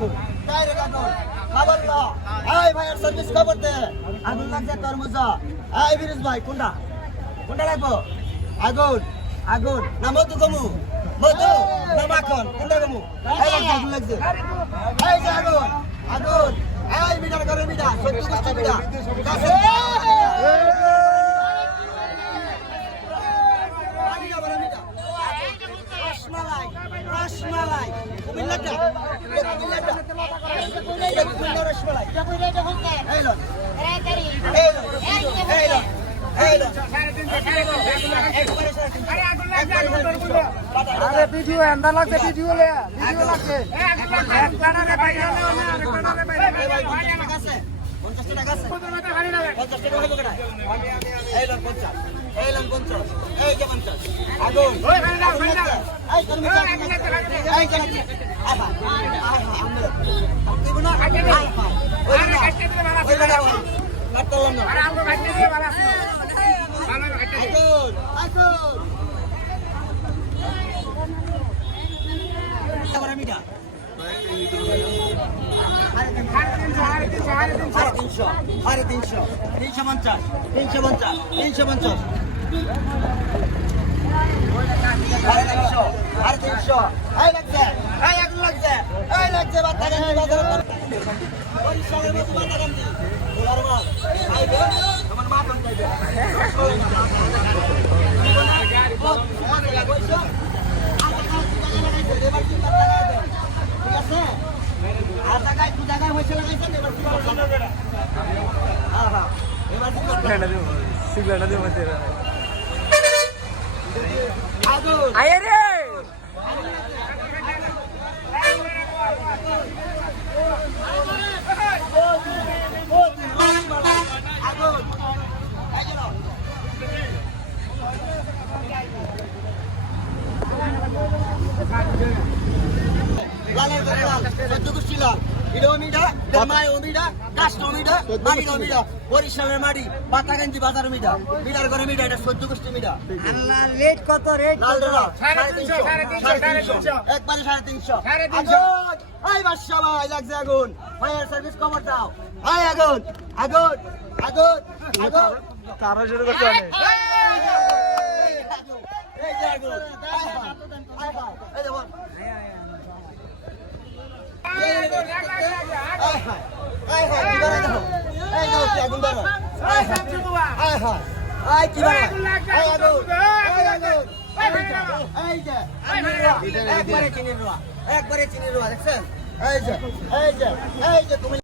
আগুন ডাইরেক্ট আগুন খবর দাও এই ভাইয়ের সার্ভিস খবর দে আগুন লাগছে তরমুজা এই বিরুজ ভাই কোনটা লাগবো আগুন আগুন না মধু গমু মধু না মাখন কোনটা গমু এই আগুন লাগছে এই যে আগুন আগুন এই মিটার করে মিটার 70 মিটার কাছে রসমালাই কুমিল্লাটা রসমালাই আরে ভিডিও এন্ডা লাগছে ভিডিও লাগছে 50 টাকা আছে 50 টাকা হইব কেডা এই লন 50 এই যে 50 আগুন এই কর্মচারী এই যে আহা আমরা দিব না ওই না কাটতে দিলে ভালো আছে কাটতাম না আরে আমগো কাটতে দিলে ভালো আছে ভালো কাটতে আগুন আবার মিটা একবারে চিনি রোয়া দেখছেন এই যে